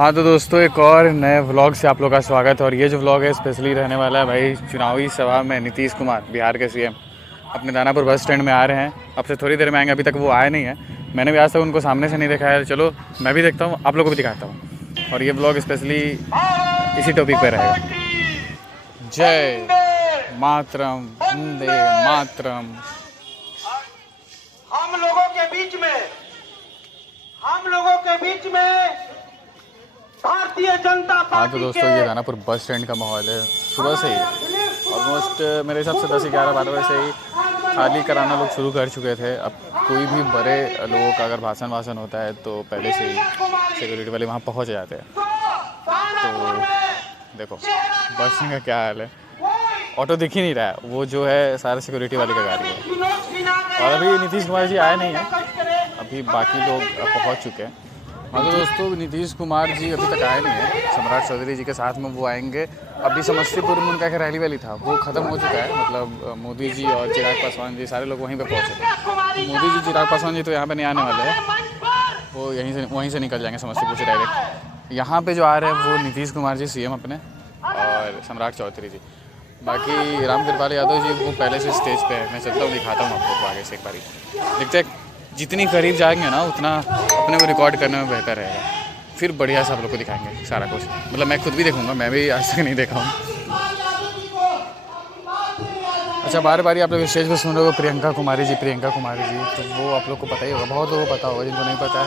हाँ तो दोस्तों, एक और नए व्लॉग से आप लोग का स्वागत है। और ये जो व्लॉग है स्पेशली रहने वाला है भाई चुनावी सभा में नीतीश कुमार बिहार के सीएम अपने दानापुर बस स्टैंड में आ रहे हैं। अब से थोड़ी देर में आएंगे, अभी तक वो आए नहीं है। मैंने भी आज तक उनको सामने से नहीं देखा है। चलो मैं भी देखता हूँ, आप लोगों को भी दिखाता हूँ। और ये व्लॉग स्पेशली इसी टॉपिक पर रहेगा। जय मातरम, वंदे मातरम। हम लोगों के बीच में भारतीय जनता पार्टी। हाँ तो दोस्तों, ये दानापुर बस स्टैंड का माहौल है। सुबह से ही ऑलमोस्ट मेरे हिसाब से 10, 11, 12 बजे से ही खाली कराना लोग शुरू कर चुके थे। अब कोई भी बड़े लोगों का अगर भाषण होता है तो पहले से ही सिक्योरिटी वाले वहाँ पहुँच जाते हैं। तो देखो बस स्टैंड का क्या हाल है। ऑटो दिख ही नहीं रहा है, वो जो है सारा सिक्योरिटी वाले का गाड़ी है। और अभी नीतीश कुमार जी आए नहीं हैं, अभी बाकी लोग पहुँच चुके हैं। हाँ तो दोस्तों, नीतीश कुमार जी अभी तक आए नहीं हैं। सम्राट चौधरी जी के साथ में वो आएंगे। अभी समस्तीपुर में उनका एक रैली वैली था, वो ख़त्म हो चुका है। मतलब मोदी जी और चिराग पासवान जी सारे लोग वहीं पे पहुँचे थे। मोदी जी, चिराग पासवान जी तो यहाँ पे नहीं आने वाले हैं, वो वहीं से निकल जाएंगे समस्तीपुर से डायरेक्ट। यहाँ पे जो आ रहे हैं वो नीतीश कुमार जी सीएम अपने, और सम्राट चौधरी जी। बाकी राम कृपाल यादव जी वो पहले से स्टेज पे है। मैं चलता हूँ, दिखाता हूँ आपको आगे से एक बारी। देखते हैं जितनी करीब जाएंगे ना उतना अपने को रिकॉर्ड करने में बेहतर रहेगा। फिर बढ़िया से आप लोग को दिखाएंगे सारा कुछ। मतलब मैं खुद भी देखूंगा, मैं भी आज तक नहीं देखा हूँ। अच्छा, बार बार आप लोग स्टेज पे सुन रहे हो प्रियंका कुमारी जी, तो वो आप लोग को पता ही होगा, बहुत लोगों को पता होगा। जिनको नहीं पता है,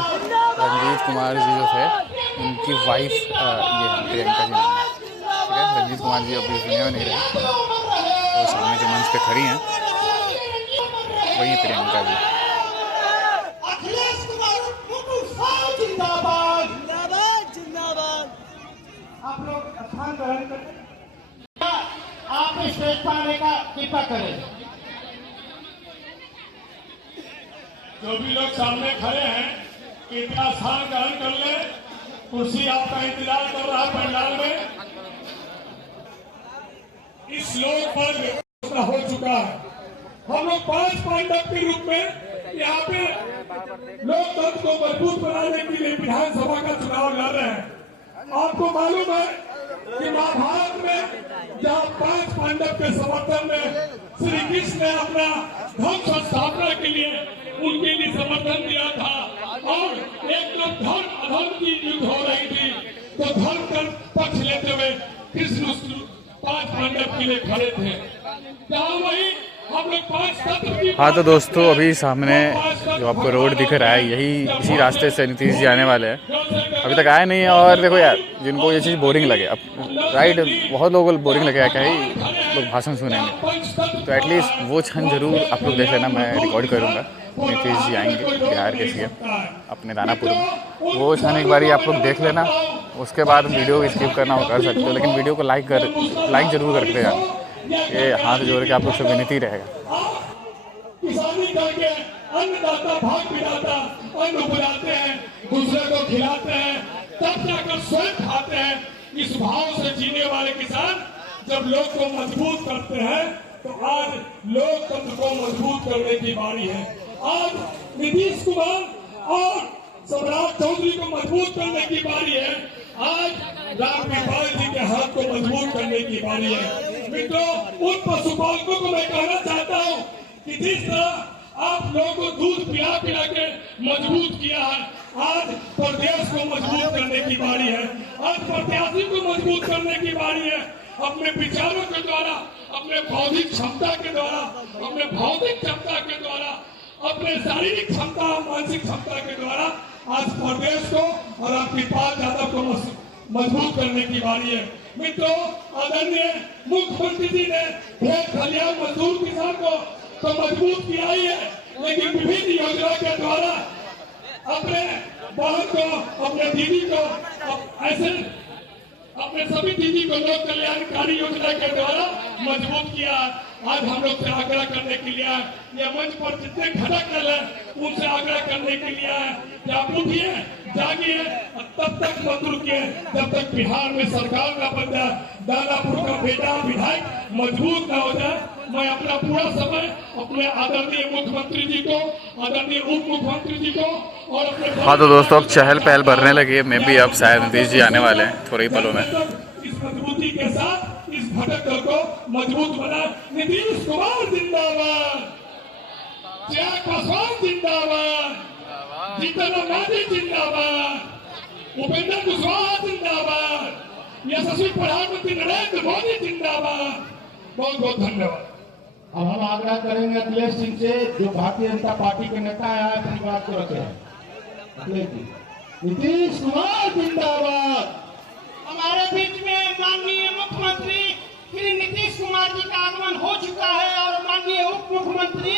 रंजीत कुमार जी जो थे उनकी वाइफ ये है प्रियंका जी नाम है। ठीक है, रंजीत कुमार जी अभी इस दुनिया में नहीं रहे, तो सामने जो मंच पे खड़ी हैं वही प्रियंका जी। आप लोग स्थान ग्रहण करें। आप स्टेज पर आने का कृपा करें। जो भी लोग सामने खड़े हैं कृपया स्थान ग्रहण कर ले। कुर्सी आपका इंतजार कर रहा है पंडाल में। इस लोक पर व्यवस्था हो चुका है। हम लोग 5 पांडव के रूप में यहाँ पे लोकतंत्र को मजबूत बनाने के लिए विधानसभा का चुनाव लड़ रहे हैं। आपको मालूम है कि महाभारत में जहाँ 5 पांडव के समर्थन में श्री कृष्ण ने अपना धर्म संस्थापना के लिए उनके लिए समर्थन दिया था, और एक तरफ धर्म अधर्म की युद्ध हो रही थी, तो धर्म का पक्ष लेते हुए कृष्ण 5 पांडव के लिए खड़े थे। जहाँ वही हम लोग 5 तत्व की। हाँ तो दोस्तों, अभी सामने जो आपको रोड दिख रहा है इसी रास्ते से नीतीश जी आने वाले हैं। अभी तक आए नहीं है। और देखो यार, जिनको ये चीज़ बोरिंग लगे, अब राइट बहुत लोगों को बोरिंग लगे क्या ही लोग भाषण सुनेंगे, तो एटलीस्ट वो क्षण जरूर आप लोग देख लेना। मैं रिकॉर्ड करूँगा। नीतीश जी आएंगे बिहार के सीएम अपने दानापुर में, वो क्षण एक बारी आप लोग देख लेना। उसके बाद वीडियो स्किप करना हो कर सकते हो, लेकिन वीडियो को लाइक जरूर करते जाना। ये हाथ जोड़ के आप लोग से विनती रहेगा। किसानी करके अन्नदाता भाग पिलाता, अन्न बुलाते हैं, दूसरे को खिलाते हैं, तब जाकर स्वयं खाते हैं। इस भाव से जीने वाले किसान जब लोग को मजबूत करते हैं, तो आज लोकतंत्र को मजबूत करने की बारी है। आज नीतीश कुमार और सम्राट चौधरी को मजबूत करने की बारी है। आज राम कृपाल जी के हाथ को मजबूत करने की बारी है। मित्रों, उन पशुपालकों को मैं कहना चाहता हूँ कि जिस तरह आप लोगों को दूध पिला के मजबूत किया है, आज प्रदेश को मजबूत करने की बारी है। आज प्रत्याशी को मजबूत करने की बारी है। अपने विचारों के द्वारा, अपने बौद्धिक क्षमता के द्वारा, अपने भौतिक क्षमता के द्वारा, अपने शारीरिक क्षमता, मानसिक क्षमता के द्वारा आज प्रदेश को और आपकी 5 यादव को मजबूत करने की बारी है। मित्रों, आदरणीय मुख्यमंत्री जी ने खेत खलिहान मजदूर किसान को तो मजबूत किया ही है, लेकिन विभिन्न योजना के द्वारा अपने बहन को, अपने दीदी को, ऐसे अपने सभी दीदी को लोक कल्याणकारी योजना के द्वारा मजबूत किया। आज हम लोग से आग्रह करने के लिए ये मंच पर जितने घटक दल हैं उनसे आग्रह करने के लिए कि आप उठिए, जागिए, तब तक मत रुकिए जब तक बिहार में सरकार का बंदा दानापुर का बेटा विधायक मजबूत ना हो जाए। मैं अपना पूरा समय अपने आदरणीय मुख्यमंत्री जी को, आदरणीय उप मुख्यमंत्री जी को और अपने हाँ तो दोस्तों अब चहल पहल बढ़ने लगी है। मैं भी अब शायद नीतीश जी आने वाले हैं थोड़े ही पलों में। इस मजबूती के साथ इस भटक दल को मजबूत बना। नीतीश कुमार जिंदाबाद, जय पासवान जिंदाबाद, जीतन गांधी जिंदाबाद, उपेंद्र कुशवाहा जिंदाबाद, यशस्वी प्रधानमंत्री नरेंद्र मोदी जिंदाबाद। बहुत बहुत धन्यवाद। अब हम आग्रह करेंगे अखिलेश सिंह से, जो भारतीय जनता पार्टी के नेता है, अपनी बात को रखे। अखिलेश जी, नीतीश कुमार जिंदाबाद। हमारे बीच में माननीय मुख्यमंत्री श्री नीतीश कुमार जी का आगमन हो चुका है और माननीय उप मुख्यमंत्री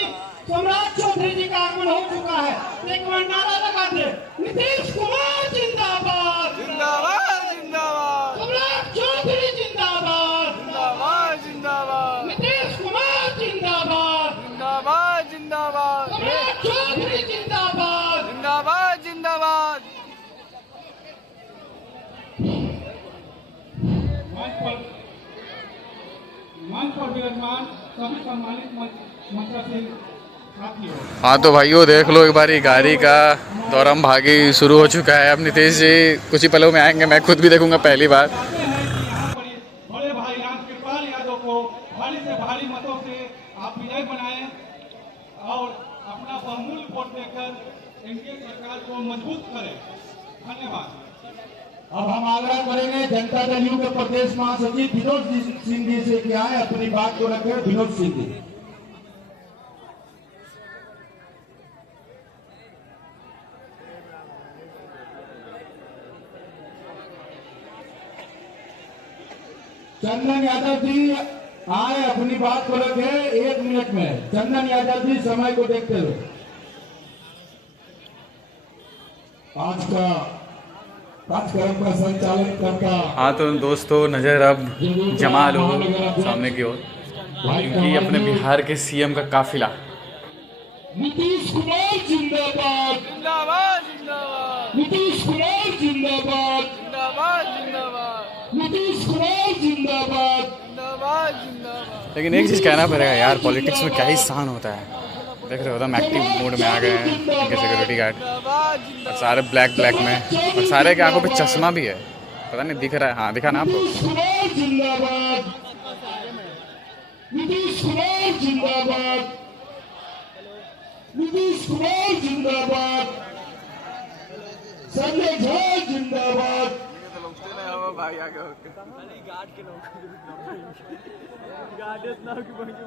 सम्राट चौधरी जी का आगमन हो चुका है। एक बार नारा लगा दे, नीतीश कुमार जिंदाबाद, जिंदाबाद जिंदाबाद, सम्राट चौधरी जिंदाबाद, जिंदाबाद जिंदाबाद, नीतीश कुमार जिंदाबाद, जिंदाबाद जिंदाबाद, सम्राट चौधरी जिंदाबाद। जिंदाबाद जिंदाबाद। मंच पर विराजमान सभी सम्मानित मंचासीन साथियों, हाँ तो भाइयों देख लो एक बार ये गाड़ी का दौरम भागी शुरू हो चुका है। अब नीतीश जी कुछ ही पलों में आएंगे, मैं खुद भी देखूंगा पहली बार। बड़े भाई रामकृपाल यादव को भारी से भारी मतों से आप विजय बनाएं और अपना बहुमूल्य वोट देकर एनडीए सरकार को मजबूत करें। धन्यवाद। अब हम आग्रह करेंगे जनता दल यू के प्रदेश महासचिव विनोद सिंह जी से कि आए, अपनी बात को रखे। विनोद सिंह जी। चंदन यादव जी आए, अपनी बात को रखे 1 मिनट में। चंदन यादव जी समय को देखते हुए। आज का कार्यक्रम का संचालन करता। हाँ तो दोस्तों नज़र अब जमा लो सामने की ओर, क्योंकि अपने बिहार के सीएम का काफिला नीतीश कुमार जिंदाबाद, जिंदाबाद जिंदाबाद, नीतीश कुमार जिंदाबाद, जिंदाबाद जिंदाबाद, नीतीश कुमार जिंदाबाद। जिंदाबाद जिंदाबाद। लेकिन एक चीज़ कहना पड़ेगा यार, पॉलिटिक्स में क्या ही शान होता है। देख रहे हो एकदम एक्टिव मोड में आ गए हैं इनके सिक्योरिटी गार्ड, और सारे ब्लैक में, और सारे के आंखों पे चश्मा भी है। पता नहीं दिख रहा है, हाँ दिखा ना आपको। नीतीश कुमार जिंदाबाद, नीतीश कुमार जिंदाबाद, नीतीश कुमार जिंदाबाद, संजय झा जिंदाबाद, भाई आगे होके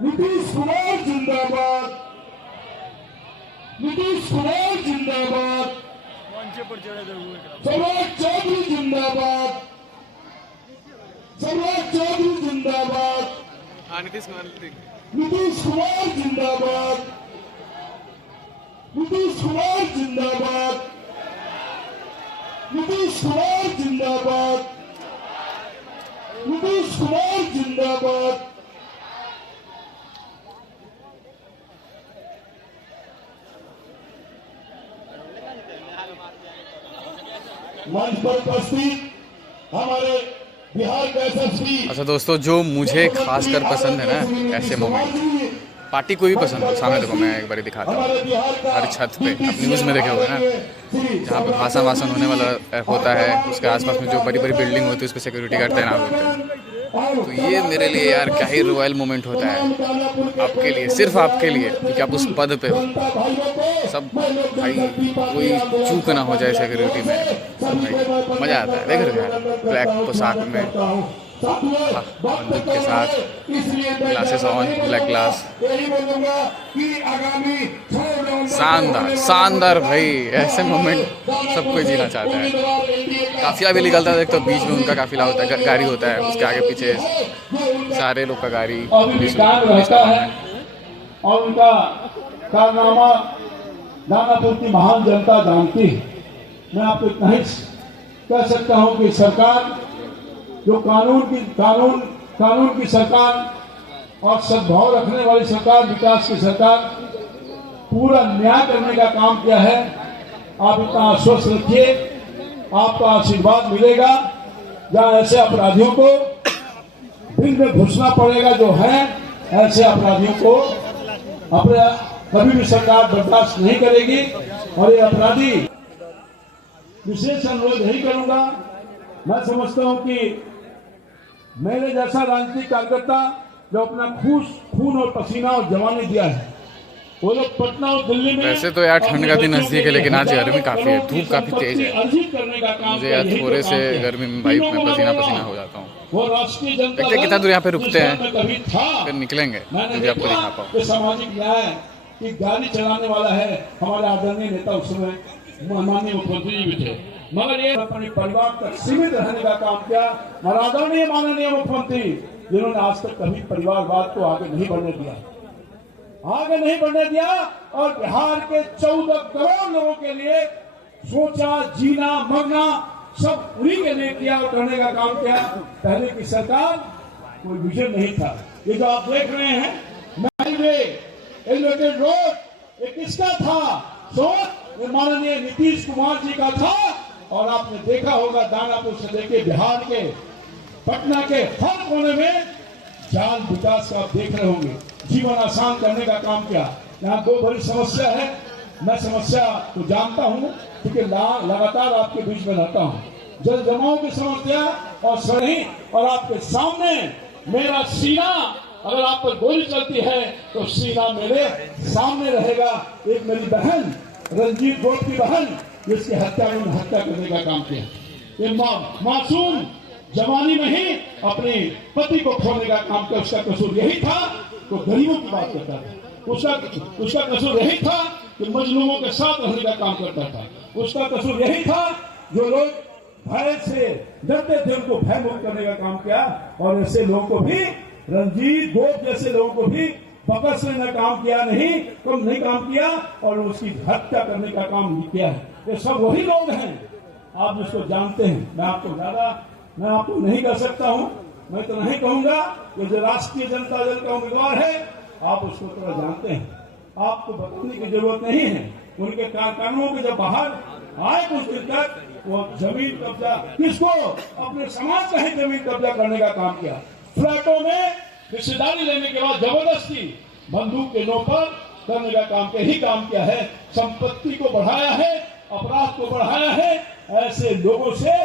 नीतीश कुमार जिंदाबाद, नीतीश कुमार जिंदाबाद, सम्राट चौधरी जिंदाबाद, सम्राट चौधरी जिंदाबाद, नीतीश कुमार नीतीश कुमार जिंदाबाद, नीतीश कुमार जिंदाबाद, नीतीश कुमार जिंदाबाद, नीतीश कुमार जिंदाबाद। मंच पर उपस्थित हमारे बिहार के एसएसपी। अच्छा दोस्तों, जो मुझे खासकर पसंद है ना ऐसे मोमेंट, पार्टी कोई भी पसंद हो, सामने देखो मैं एक बार दिखाता हूँ। हर छत पे आप न्यूज़ में देखे हुए ना, जहाँ पे भाषण होने वाला होता है, उसके आसपास में जो बड़ी बड़ी बिल्डिंग होती है उस पर सिक्योरिटी गार्ड तैनात होते हैं। तो ये मेरे लिए यार क्या ही रॉयल मोमेंट होता है आपके लिए, सिर्फ आपके लिए, क्योंकि आप उस पद पे हो। सब भाई कोई चूक ना हो जाए सिक्योरिटी में, सब भाई मज़ा आता है। देख रहे हैं ब्लैक पोशाक में, बंदूक के साथ, ग्लासेस ऑन, ब्लैक ग्लास, शानदार शानदार भाई। ऐसे मोमेंट सब कोई जीना चाहता है। काफिला भी निकलता है, तो बीच में उनका काफिला होता है, गाड़ी होता है, उसके आगे पीछे सारे लोग का गाड़ी, पुलिस का है, और उनका कारनामा दानापुर की महान जनता जानती है। मैं आपको इतना ही कह सकता हूं कि सरकार जो कानून की सरकार और सद्भाव रखने वाली सरकार, विकास की सरकार, पूरा न्याय करने का काम किया है। आप इतना आश्वस्त रखिए आपका आशीर्वाद मिलेगा, जहां ऐसे अपराधियों को बिल में घुसना पड़ेगा जो है, ऐसे अपराधियों को अपने कभी भी सरकार बर्दाश्त नहीं करेगी। और ये अपराधी विशेष अनुरोध यही करूंगा, मैं समझता हूं कि मेरे जैसा राजनीतिक कार्यकर्ता जो अपना खून और पसीना और जवानी दिया है, वो लोग पटना और दिल्ली में वैसे तो यार ठंड का दिन नजदीक है, लेकिन आज गर्मी काफी है, धूप काफी तेज है। मुझे यार थोड़े से गर्मी में भाई मैं पसीना पसीना हो जाता हूँ। वो राष्ट्रीय जनता देखते कितना दूर यहाँ पे रुकते हैं, हैं, फिर निकलेंगे, मुझे आपको दिखा पाऊँ। सामाजिक न्याय की गाड़ी चलाने वाला है हमारे आदरणीय नेता, उस समय माननीय मुख्यमंत्री जी भी थे, मगर ये अपने परिवार तक सीमित रहने का काम किया। और आदरणीय माननीय मुख्यमंत्री जिन्होंने आज तक कभी परिवारवाद को आगे नहीं बढ़ने दिया, और बिहार के 14 करोड़ लोगों के लिए सोचा, जीना, मरना सब उन्हीं के लिए किया और करने का काम किया। पहले की सरकार कोई विजन नहीं था। ये जो आप देख रहे हैं हाईवे, एलिवेटेड रोड, ये किसका था? सोच ये माननीय नीतीश कुमार जी का था। और आपने देखा होगा दानापुर से लेके बिहार के पटना के हर कोने में जाल विकास का आप देख रहे होंगे, जीवन आसान करने का काम किया। यहाँ दो बड़ी समस्या है, मैं समस्या तो जानता हूँ क्योंकि लगातार आपके बीच में रहता हूँ। जल जमाव की समस्या और सही, और आपके सामने मेरा सीना, अगर आप पर गोली चलती है तो सीना मेरे सामने रहेगा। एक मेरी बहन रंजीत गोप की बहन, जिसकी हत्या करने का काम किया, ये मासूम जवानी में ही अपने पति को खोने का काम किया। उसका कसूर यही था तो गरीबों की बात करता था, उसका कसूर यही था कि मजलूमों के साथ रहने का काम करता था, उसका कसूर यही था जो लोग भय से डरते थे उनको भय मुक्त करने का काम किया। और ऐसे लोगों को भी, रंजीत गोप जैसे लोगों को भी बकसने का काम किया, कम नहीं काम किया, और उसकी हत्या करने का काम किया है। ये सब वही लोग हैं, आप जिसको जानते हैं। मैं आपको नहीं कह सकता हूं, मैं तो नहीं कहूंगा कि जो राष्ट्रीय जनता दल का उम्मीदवार है आप उसको थोड़ा जानते हैं, आपको बताने की जरूरत नहीं है। उनके कारखानों के जब बाहर आए कुछ दिन तक, वो जमीन कब्जा, किसको? अपने समाज का ही जमीन कब्जा करने का काम किया। फ्लैटों में हिस्सेदारी लेने के बाद जबरदस्ती बंदूक के नोक पर करने का काम किया है। संपत्ति को बढ़ाया है, अपराध को बढ़ाया है। ऐसे लोगों से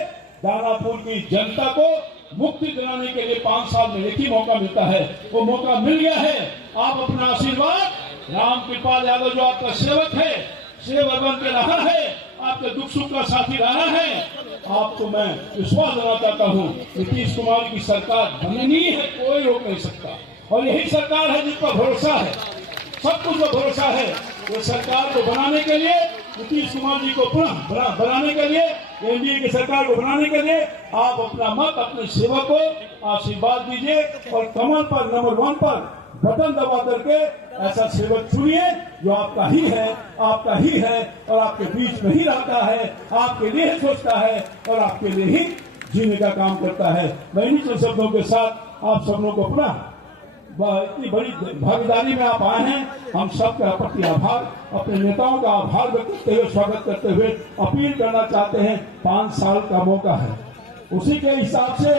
दानापुर की जनता को मुक्ति दिलाने के लिए 5 साल में एक ही मौका मिलता है, वो मौका मिल गया है। आप अपना आशीर्वाद, रामकृपाल यादव जो आपका सेवक है, सेवक बन के रहा है, आपके दुख सुख का साथी रहा है, आपको मैं विश्वास दिलाना चाहता हूँ नीतीश कुमार की सरकार बननी है, कोई रोक नहीं सकता। और यही सरकार है जिस पर भरोसा है, सब कुछ पर भरोसा है। वो सरकार को बनाने के लिए, नीतीश कुमार जी को पुनः बनाने के लिए, एनडीए की सरकार को बनाने के लिए आप अपना मत अपने सेवक को आशीर्वाद दीजिए और कमल पर नंबर 1 पर बटन दबा करके ऐसा सेवक चुनिए जो आपका ही है और आपके बीच में ही रहता है, आपके लिए ही सोचता है और आपके लिए ही जीने का काम करता है। मैं इन्हीं शब्दों के साथ आप सब लोगों को पुनः इतनी बड़ी भागीदारी में आप आए हैं, हम सबका प्रति आभार, अपने नेताओं का आभार व्यक्त करते हुए, स्वागत करते हुए अपील करना चाहते हैं। 5 साल का मौका है, उसी के हिसाब से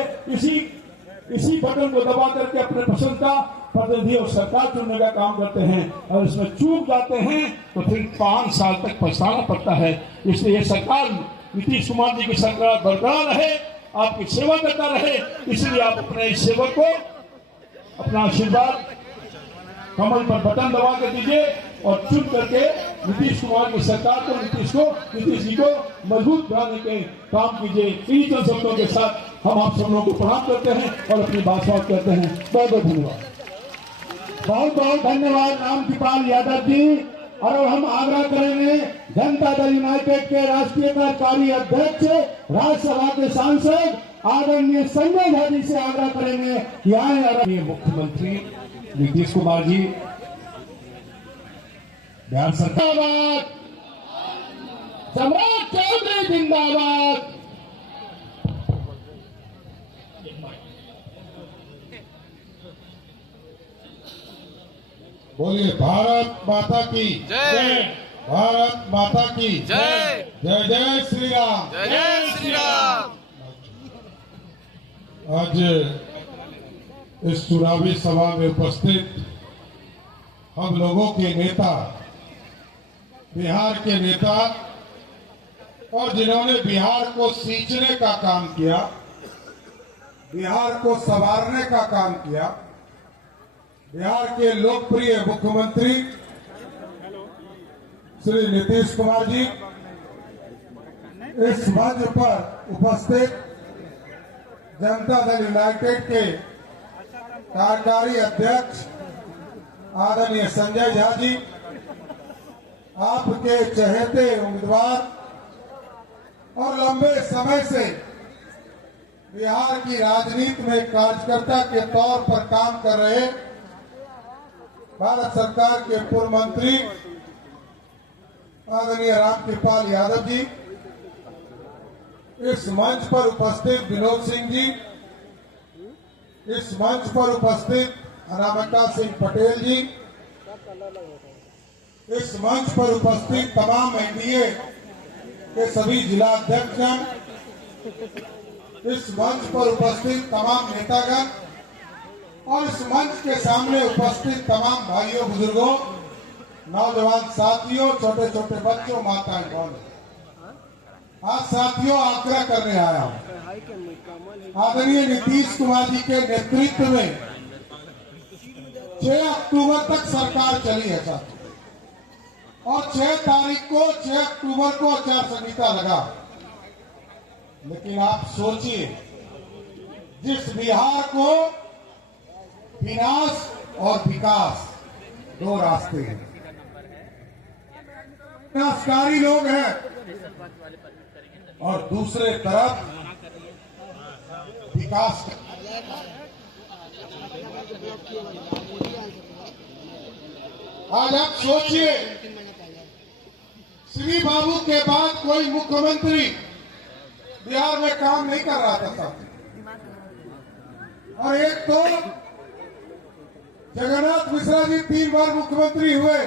इसी बटन को दबा करके अपने पसंद का प्रतिनिधि और सरकार चुनने का काम करते हैं, और इसमें चूक जाते हैं तो फिर 5 साल तक पछताना पड़ता है। इसलिए ये सरकार, नीतीश कुमार जी की सरकार बरकरार रहे, आपकी सेवा करता रहे। इसलिए आप अपने इस सेवक को अपना आशीर्वाद कमल पर बटन दबा कर दीजिए और चुन करके नीतीश कुमार की सरकार को, नीतीश जी को मजबूत बनाने के काम कीजिए। इन्हीं चंद शब्दों के साथ हम आप सब लोगों को प्रणाम करते हैं और अपनी बात समाप्त करते हैं। बहुत बहुत धन्यवाद। बहुत बहुत धन्यवाद रामकृपाल यादव जी। और हम आग्रह करेंगे जनता दल यूनाइटेड के राष्ट्रीय कार्यकारी अध्यक्ष, राज्यसभा के सांसद आदरणीय संजय झा जी से आग्रह करेंगे कि आए। और मुख्यमंत्री नीतीश कुमार जी, बिहार सरकार, सम्राट चौधरी जिंदाबाद। बोलिए भारत माता की जय। भारत माता की जय जय जय श्री राम। जय जय श्री राम। आज इस चुनावी सभा में उपस्थित हम लोगों के नेता, बिहार के नेता, और जिन्होंने बिहार को सींचने का काम किया, बिहार को संवारने का काम किया, बिहार के लोकप्रिय मुख्यमंत्री श्री नीतीश कुमार जी, इस मंच पर उपस्थित जनता दल यूनाइटेड के कार्यकारी अध्यक्ष आदरणीय संजय झा जी, आपके चहेते उम्मीदवार और लंबे समय से बिहार की राजनीति में कार्यकर्ता के तौर पर काम कर रहे भारत सरकार के पूर्व मंत्री आदरणीय रामकृपाल यादव जी, इस मंच पर उपस्थित विनोद सिंह जी, इस मंच पर उपस्थित अनामिका सिंह पटेल जी, इस मंच पर उपस्थित तमाम एनडीए के सभी जिला अध्यक्षगण, इस मंच पर उपस्थित तमाम नेतागण और इस मंच के सामने उपस्थित तमाम भाइयों, बुजुर्गों, नौजवान साथियों, छोटे छोटे बच्चों, माताएं बहनों, आज साथियों आग्रह करने आया हूं। आदरणीय नीतीश कुमार जी के नेतृत्व में 6 अक्टूबर तक सरकार चली है साथियों, और 6 अक्टूबर को आचार संहिता लगा। लेकिन आप सोचिए, जिस बिहार को विनाश और विकास, 2 रास्ते हैं। विनाशकारी लोग हैं और दूसरे तरफ विकास। आज आप सोचिए, श्री बाबू के बाद कोई मुख्यमंत्री बिहार में काम नहीं कर रहा था, और एक तो जगन्नाथ मिश्रा जी 3 बार मुख्यमंत्री हुए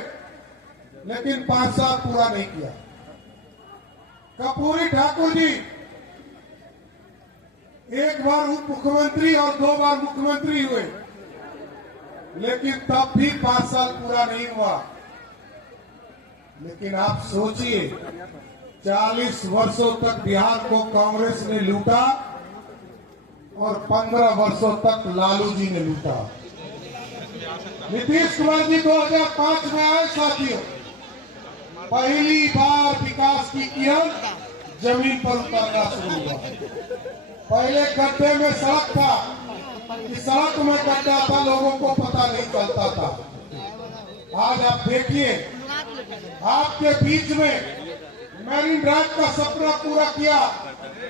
लेकिन 5 साल पूरा नहीं किया। कर्पूरी ठाकुर जी 1 बार उप मुख्यमंत्री और 2 बार मुख्यमंत्री हुए, लेकिन तब भी 5 साल पूरा नहीं हुआ। लेकिन आप सोचिए, 40 वर्षों तक बिहार को कांग्रेस ने लूटा और 15 वर्षों तक लालू जी ने लूटा। नीतीश कुमार जी 2005 में आए साथियों, पहली बार विकास की किरण जमीन पर उतरना शुरू हुआ। पहले गड्ढे में सड़क था, इस सड़क में गड्ढा था, लोगों को पता नहीं चलता था। आज आप देखिए, आपके बीच में मैरीन ड्राइव का सपना पूरा किया,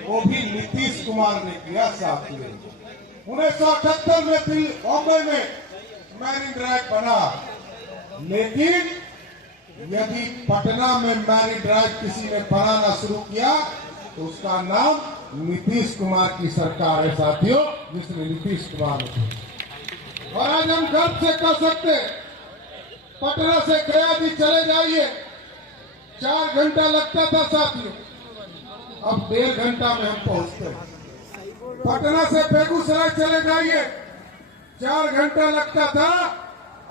वो भी नीतीश कुमार ने किया साथियों। 1978 में बॉम्बे में मैरीन ड्राइव बना, लेकिन यदि पटना में मैरीन ड्राइव किसी ने बनाना शुरू किया तो उसका नाम नीतीश कुमार की सरकार है साथियों, जिसने नीतीश कुमार ने। और आज हम गर्व से कह सकते, पटना से गया भी चले जाइए 4 घंटा लगता था साथियों, अब 1.5 घंटा में हम पहुंचते हैं। पटना से बेगूसराय चले जाइए 4 घंटा लगता था,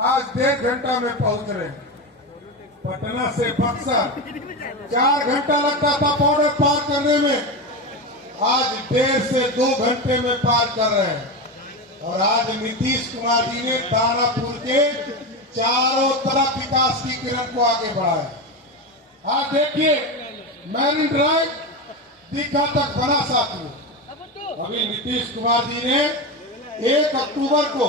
आज 1.5 घंटा में पहुंच रहे हैं। पटना से बक्सर 4 घंटा लगता था बॉर्डर पार करने में, आज 1.5 से 2 घंटे में पार कर रहे हैं। और आज नीतीश कुमार जी ने दानापुर के चारों तरफ विकास की किरण को आगे बढ़ाया। आज देखिए, मैरीन ड्राइव दीघा तक बना साथियों। अभी नीतीश कुमार जी ने 1 अक्टूबर को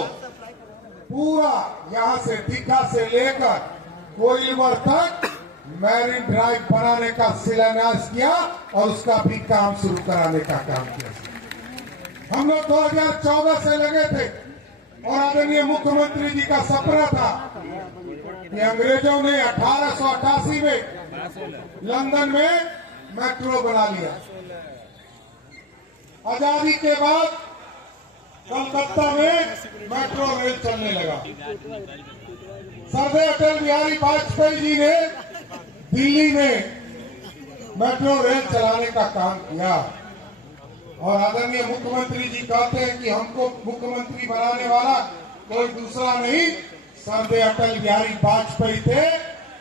पूरा यहां से दीघा से लेकर कोइलवर तक मैरीन ड्राइव बनाने का शिलान्यास किया और उसका भी काम शुरू कराने का काम किया। हम लोग 2014 से लगे थे और आदरणीय मुख्यमंत्री जी का सपना था कि अंग्रेजों ने 1888 में लंदन में मेट्रो बना लिया। आजादी के बाद कलकत्ता में मेट्रो रेल चलने लगा। सरदार अटल बिहारी वाजपेयी जी ने दिल्ली में मेट्रो रेल चलाने का काम किया। और आदरणीय मुख्यमंत्री जी कहते हैं कि हमको मुख्यमंत्री बनाने वाला कोई दूसरा नहीं, सर्वे अटल बिहारी वाजपेयी थे,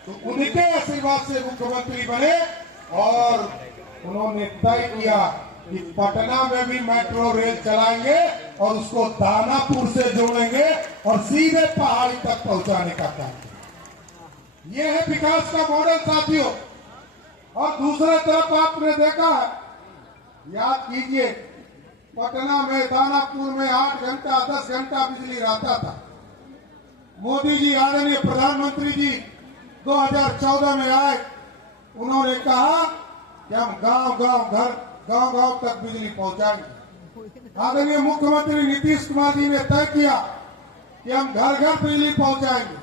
तो उनके आशीर्वाद से मुख्यमंत्री बने। और उन्होंने तय किया कि पटना में भी मेट्रो रेल चलाएंगे और उसको दानापुर से जोड़ेंगे और सीधे पहाड़ी तक पहुंचाने का काम। यह है विकास का मॉडल साथियों। और दूसरे तरफ आपने देखा, याद कीजिए, पटना में दानापुर में 8 घंटा 10 घंटा बिजली रहता था। मोदी जी, आदरणीय प्रधानमंत्री जी 2014 में आए, उन्होंने कहा कि हम गांव गांव तक बिजली पहुंचाएंगे। आदरणीय मुख्यमंत्री नीतीश कुमार जी ने तय किया कि हम घर घर बिजली पहुंचाएंगे।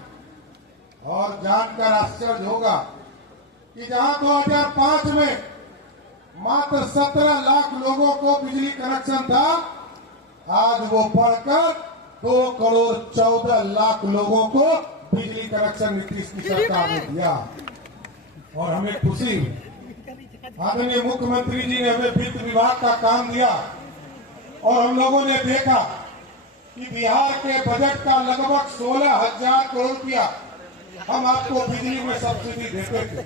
और जानकर आश्चर्य होगा कि जहां 2005 में मात्र 17 लाख लोगों को बिजली कनेक्शन था, आज वो बढ़कर 2 करोड़ 14 लाख लोगों को बिजली कनेक्शन नीतीश की सरकार ने दिया। और हमें खुशी हुई, आदरणीय मुख्यमंत्री जी ने हमें वित्त विभाग का काम दिया और हम लोगों ने देखा कि बिहार के बजट का लगभग 16,000 करोड़ रुपया हम आपको बिजली में सब्सिडी देते थे।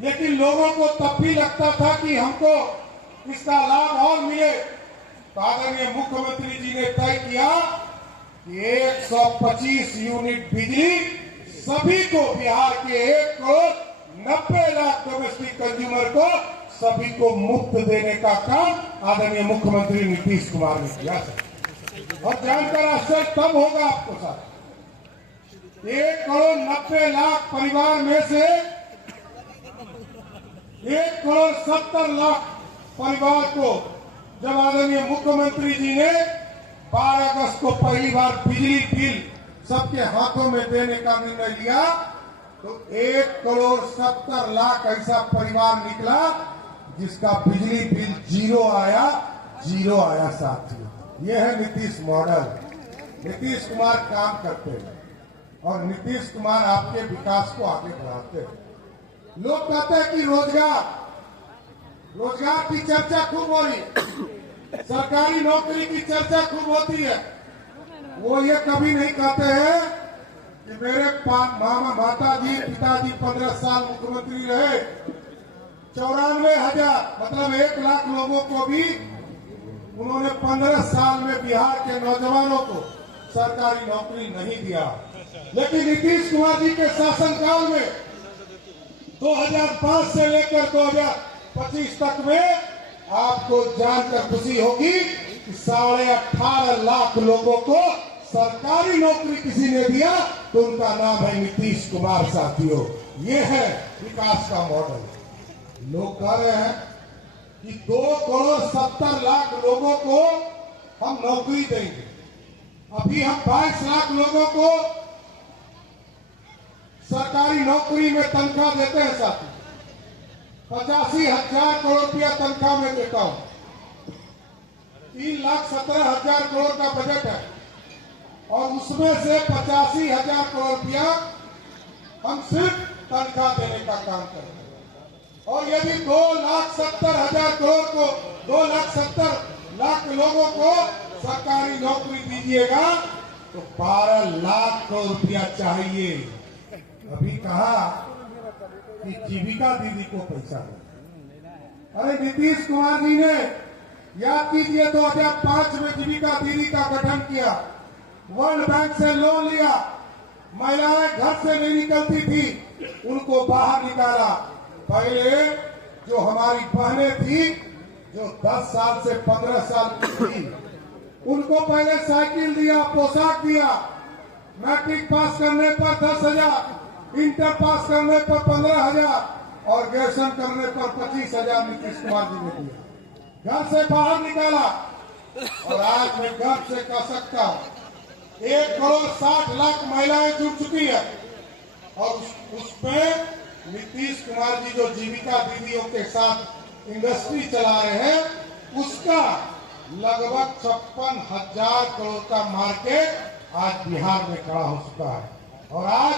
लेकिन लोगों को तब भी लगता था कि हमको इसका लाभ और मिले। तो आदरणीय मुख्यमंत्री जी ने तय किया कि 125 यूनिट बिजली सभी को, बिहार के 1 करोड़ 90 लाख डोमेस्टिक कंज्यूमर को, सभी को मुफ्त देने का काम आदरणीय मुख्यमंत्री नीतीश कुमार ने किया। और जानकर आश्चर्य तब होगा आपको साथ, 1 करोड़ 90 लाख परिवार में से 1 करोड़ 70 लाख परिवार को जब आदरणीय मुख्यमंत्री जी ने 12 अगस्त को पहली बार बिजली बिल सबके हाथों में देने का निर्णय लिया, तो 1 करोड़ 70 लाख ऐसा परिवार निकला जिसका बिजली बिल जीरो आया साथियों। यह है नीतीश मॉडल। नीतीश कुमार काम करते हैं और नीतीश कुमार आपके विकास को आगे बढ़ाते हैं। लोग कहते हैं कि रोजगार की चर्चा खूब हो रही है, सरकारी नौकरी की चर्चा खूब होती है। वो ये कभी नहीं कहते हैं कि मेरे माता जी पिताजी 15 साल मुख्यमंत्री रहे, 94,000 मतलब 1 लाख लोगों को भी उन्होंने 15 साल में बिहार के नौजवानों को सरकारी नौकरी नहीं दिया। लेकिन नीतीश कुमार जी के शासनकाल में 2005 से लेकर 2025 तक में आपको जानकर खुशी होगी कि 18.5 लाख लोगों को सरकारी नौकरी किसी ने दिया, तो उनका नाम है नीतीश कुमार साथियों। ये है विकास का मॉडल। लोग कह रहे हैं कि 2 करोड़ 70 लाख लोगों को हम नौकरी देंगे। अभी हम 22 लाख लोगों को सरकारी नौकरी में तनख्वाह देते हैं साथी। 85,000 करोड़ रुपया तनख्वाह में देता हूं। 3,17,000 करोड़ का बजट है और उसमें से 85,000 करोड़ रुपया हम सिर्फ तनख्वाह देने का काम करते हैं। और यदि 2,70,000 करोड़ को 2,70 लाख लोगों को सरकारी नौकरी दीजिएगा तो 12 लाख करोड़ रुपया चाहिए। अभी कहा कि जीविका दीदी को पैसा है। अरे नीतीश कुमार जी ने, याद कीजिए, 2005 में जीविका दीदी का गठन किया, वर्ल्ड बैंक से लोन लिया, महिलाएं घर से नहीं निकलती थी, उनको बाहर निकाला। पहले जो हमारी बहनें थी जो 10 साल से 15 साल की थी, उनको पहले साइकिल दिया, पोशाक दिया। मैट्रिक पास करने पर 10,000, इंटर पास करने पर 15,000 और ग्रेजुएशन करने पर 25,000 नीतीश कुमार जी ने दिया। घर से बाहर निकाला। और आज मैं गर्व से कह सकता हूं 1 करोड़ 60 लाख महिलाएं जुड़ चुकी है। और उसमें नीतीश कुमार जी जो जीविका दीदियों के साथ इंडस्ट्री चला रहे हैं, उसका लगभग 56,000 करोड़ का मार्केट आज बिहार में खड़ा हो चुका है। और आज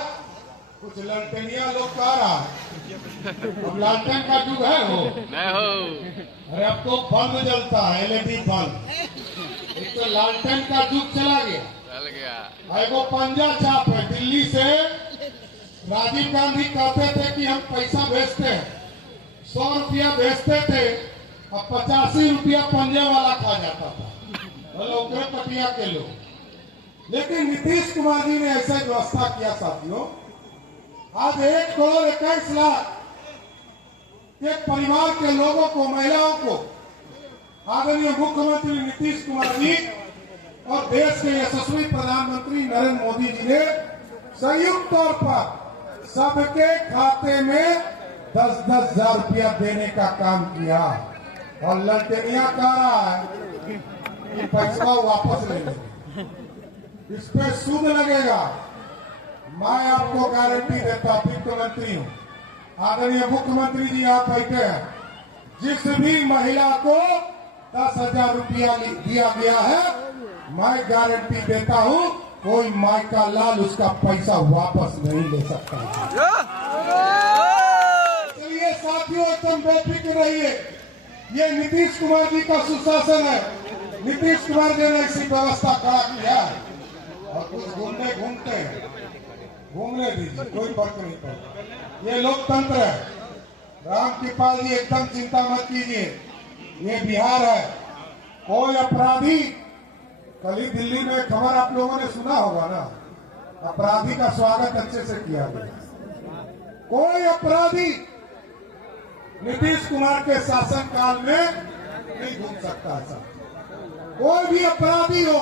कुछ ललटनिया लोग कह रहा है अब लालटेन का युग है हो मैं हो। अरे अब तो बल्ब जलता है एलईडी बल्ब। एक तो लालटेन का युग चला गया। चल गया। एगो पंजा छाप है दिल्ली से। राजीव गांधी कहते थे कि हम पैसा भेजते हैं, 100 रुपया भेजते थे और 85 रुपया पंजे वाला खा जाता था। बोलो पटिया के लोग। लेकिन नीतीश कुमार जी ने ऐसा व्यवस्था किया साथियों। आज 1,21,00,000 के परिवार के लोगों को, महिलाओं को आदरणीय मुख्यमंत्री नीतीश कुमार जी और देश के यशस्वी प्रधानमंत्री नरेंद्र मोदी जी ने संयुक्त तौर पर सबके खाते में 10-10 हजार रुपया देने का काम किया। और ललटेनिया कह रहा है कि पैसा वापस ले लेंगे, इस पे सूद लगेगा। मैं आपको गारंटी देता, वित्त मंत्री हूँ, आदरणीय मुख्यमंत्री जी आप बैठे हैं, जिस भी महिला को 10,000 रुपया दिया गया है, मैं गारंटी देता हूँ कोई माई का लाल उसका पैसा वापस नहीं ले सकता। चलिए साथियों, एकदम बेफिक्र रहिए। ये नीतीश कुमार जी का सुशासन है। नीतीश कुमार जी ने ऐसी व्यवस्था खड़ा किया है। और कुछ घूमने दीजिए, कोई फर्क नहीं पड़ता। ये लोकतंत्र है। रामकृपाल जी एकदम चिंता मत कीजिए, ये बिहार है। कोई अपराधी, कल ही दिल्ली में खबर आप लोगों ने सुना होगा ना, अपराधी का स्वागत अच्छे से किया गया। कोई अपराधी नीतीश कुमार के शासनकाल में नहीं घूम सकता ऐसा। कोई भी अपराधी हो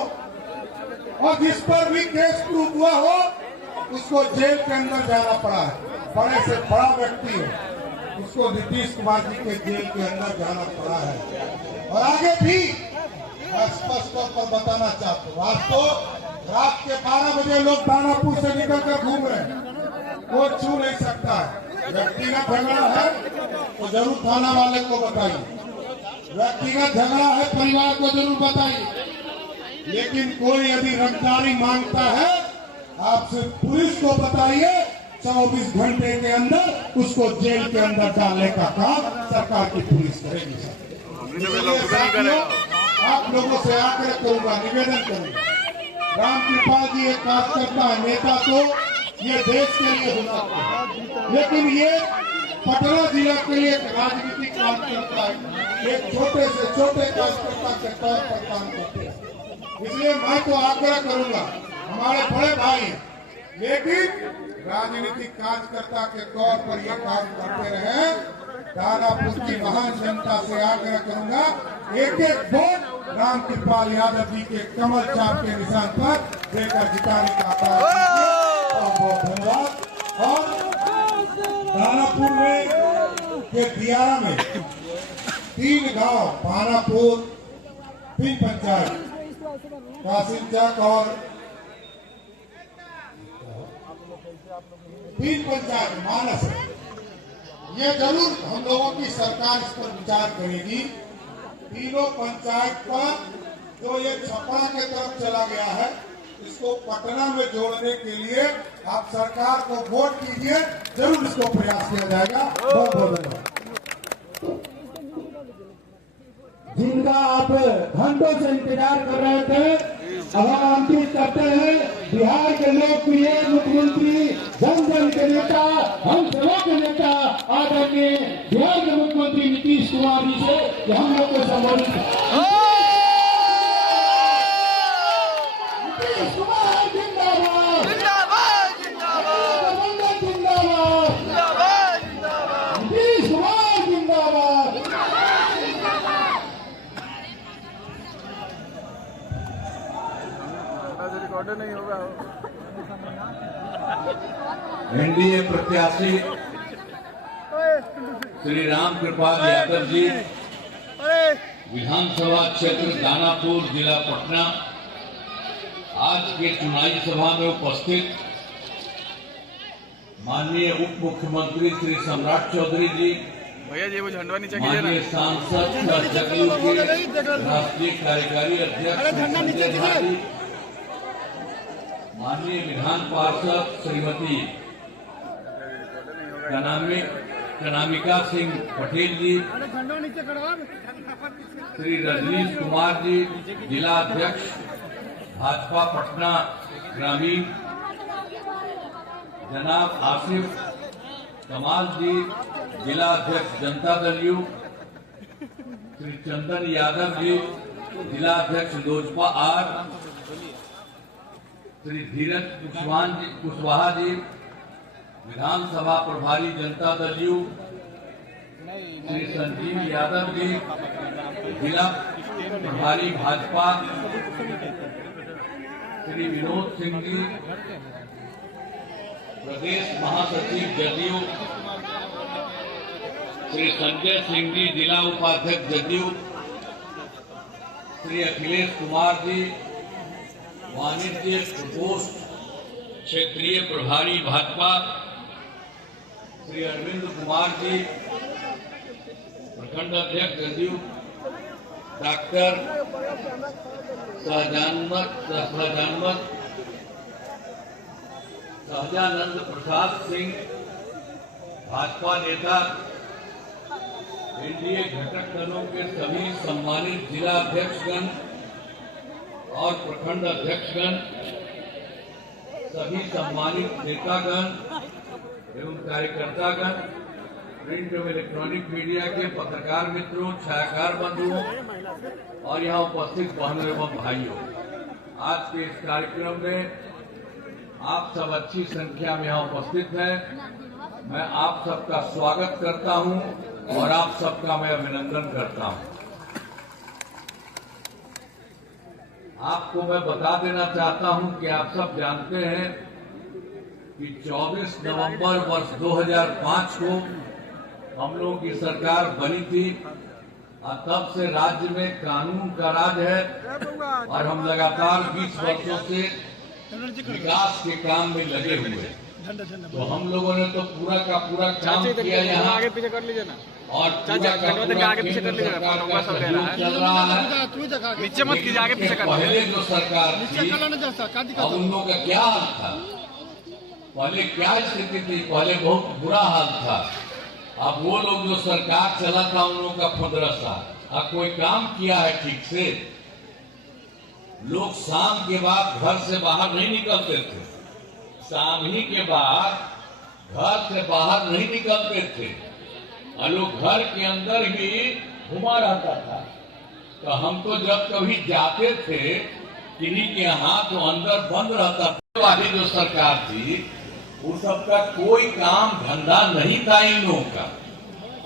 और जिस पर भी केस प्रूफ हुआ हो, उसको जेल के अंदर जाना पड़ा है। बड़े से बड़ा व्यक्ति हो, उसको नीतीश कुमार जी के जेल के अंदर जाना पड़ा है। और आगे भी स्पष्ट तौर पर बताना चाहता हूँ, आज तो रात के 12 बजे लोग दानापुर से निकलकर घूम रहे हैं, कोई छू नहीं सकता है। व्यक्तिगत झगड़ा है तो जरूर थाना वाले को बताइए, व्यक्तिगत झगड़ा है परिवार को जरूर बताइए। लेकिन कोई यदि रंगदारी मांगता है, आप सिर्फ पुलिस को बताइए, 24 घंटे के अंदर उसको जेल के अंदर डालने का काम सरकार की पुलिस करेगी। आप लोगों से आग्रह करूंगा, निवेदन करूंगा, रामकृपाल जी एक कार्यकर्ता है, नेता तो ये देश के लिए हो सकते हैं, लेकिन ये पटना जिला के लिए राजनीतिक काम करता है। एक छोटे से छोटे कार्यकर्ता के तौर पर काम करते हैं। इसलिए मैं तो आग्रह करूंगा, हमारे बड़े भाई हैं, लेकिन राजनीतिक कार्यकर्ता के तौर पर ये काम करते रहे। दानापुर की महान जनता से आग्रह करूंगा, एक वोट रामकृपाल यादव जी के कमल छाप के निशान पर देकर जिताने का कार्य कीजिए। बहुत बहुत धन्यवाद। और दानापुर में के दियारा में 3 गांव, पानापुर, 3 पंचायत, कासिम चक और 3 पंचायत मानस है। ये जरूर हम लोगों की सरकार इस पर विचार करेगी। तीनों पंचायत पर जो ये छपरा के तरफ चला गया है, इसको पटना में जोड़ने के लिए आप सरकार को वोट कीजिए, जरूर इसको प्रयास किया जाएगा। बहुत बहुत धन्यवाद। जिनका आप घंटों से इंतजार कर रहे थे, अब हम आमंत्रित करते हैं बिहार के लोकप्रिय मुख्यमंत्री, जन जन के नेता, हम सबों के नेता, आदरणीय बिहार के मुख्यमंत्री नीतीश कुमार जी से कि हम लोग को संबोधित नीतीश कुमार जिंदाबाद, जिंदाबाद जिंदाबाद जिंदाबाद, नीतीश कुमार जिंदाबाद। रिकॉर्ड नहीं होगा। एनडीए प्रत्याशी श्री रामकृपाल यादव जी विधानसभा क्षेत्र दानापुर जिला पटना आज के चुनावी सभा में उपस्थित माननीय उप मुख्यमंत्री श्री सम्राट चौधरी जी, भैया जी वो झंडा नीचे कीजिए ना। माननीय सांसद जदयू के राष्ट्रीय कार्यकारी अध्यक्ष संजय झा जी, माननीय विधान पार्षद श्रीमती कनामिका सिंह पटेल जी, श्री रजनीश कुमार जी, जिला अध्यक्ष भाजपा पटना ग्रामीण, जनाब आसिफ कमाल जी, जिला अध्यक्ष जनता दल यू, श्री चंदन यादव जी, जिला अध्यक्ष लोजपा आर, श्री धीरज कुशवाहा जी, विधानसभा प्रभारी जनता दल यू, श्री संजीव यादव जी, जिला प्रभारी भाजपा, श्री विनोद सिंह जी, प्रदेश महासचिव जदयू, श्री संजय सिंह जी, जिला उपाध्यक्ष जदयू, श्री अखिलेश कुमार जी, वाणिज्य प्रकोष्ठ क्षेत्रीय प्रभारी भाजपा, श्री अरविंद कुमार जी, प्रखंड अध्यक्ष जदयू, डॉक्टर सहजानंद प्रसाद सिंह, भाजपा नेता, एनडीए घटक दलों के सभी सम्मानित जिला अध्यक्षगण और प्रखंड अध्यक्षगण, सभी सम्मानित नेतागण एवं कार्यकर्तागण, प्रिंट एवं इलेक्ट्रॉनिक मीडिया के पत्रकार मित्रों, छायाकार बंधुओं और यहाँ उपस्थित बहनों एवं भाइयों, आज के इस कार्यक्रम में आप सब अच्छी संख्या में यहाँ उपस्थित हैं। मैं आप सबका स्वागत करता हूँ और आप सबका मैं अभिनंदन करता हूँ। आपको मैं बता देना चाहता हूँ कि आप सब जानते हैं कि 24 नवंबर वर्ष 2005 को हम लोगों की सरकार बनी थी और तब से राज्य में कानून का राज है और हम लगातार 20 वर्षों से विकास के काम में लगे हुए हैं। तो हम लोगों ने तो पूरा का पूरा काम किया यहाँ, आगे पीछे कर लीजिए ना, और आगे पीछे कर लीजिए, चल रहा है। नीचे मत कीजिए, आगे पीछे कर पहले जो सरकार थी अब उन लोगों का क्या हाल था, पहले क्या स्थिति थी, पहले बहुत बुरा हाल था। अब वो लोग जो सरकार चला था उन लोगों का 15 साल, अब कोई काम किया है ठीक से? लोग शाम के बाद घर से बाहर नहीं निकलते थे, शाम ही के बाद घर से बाहर नहीं निकलते थे और लोग घर के अंदर ही घुमा रहता था। तो हम तो जब कभी जाते थे किन्हीं के यहाँ तो अंदर बंद रहता था। वाली जो सरकार थी उस सबका कोई काम धंधा नहीं था इन लोगों का।